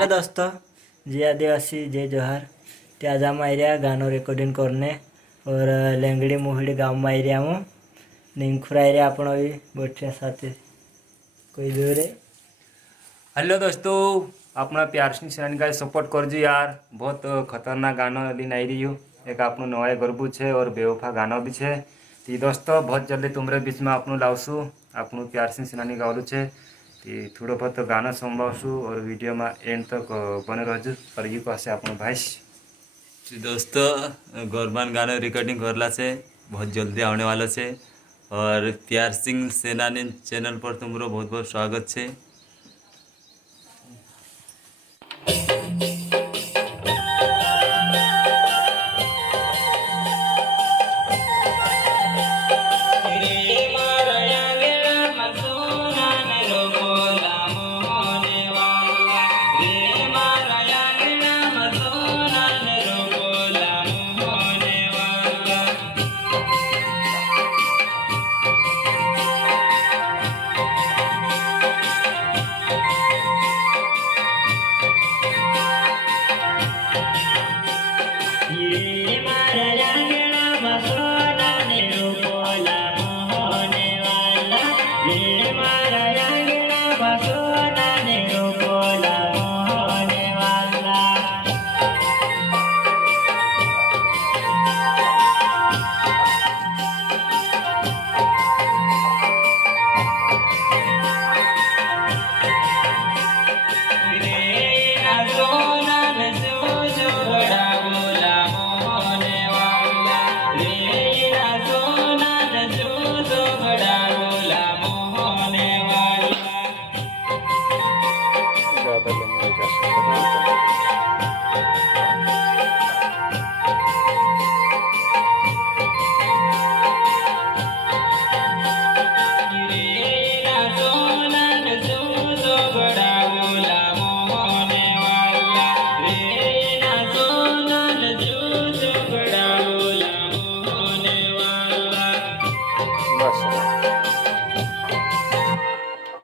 Hello दोस्तों, जय आदिवासी जय जोहार। ते आज हम आई रहा गानो रिकॉर्डिंग करने और लेंगड़ी मुहड़ी गाँव में आई रहा हूँ। निंखुर आई रहा आपण भी बैठे साथ कोई दूर है। हेलो दोस्तों, अपना प्यार सिंह सैनी का सपोर्ट करजो यार। बहुत खतरनाक गाना लीन आई रही हो। एक आपनो नवा गरबू है और बेवफा गाना भी है। तो दोस्तों बहुत जल्दी तुमरे बीच में आपनो लावसु। आपनो प्यार सिंह सेनानी गावलू है। तो थोड़ा बहुत गाना संभावसु और वीडियो में एंड तक बने रहजु। और ये कहसे आपनो भाई दोस्तों गरबान गाना रिकॉर्डिंग करला से बहुत जल्दी आने वाला से और प्यार सिंह सेनानी चैनल पर तुम्हारा बहुत बहुत स्वागत है।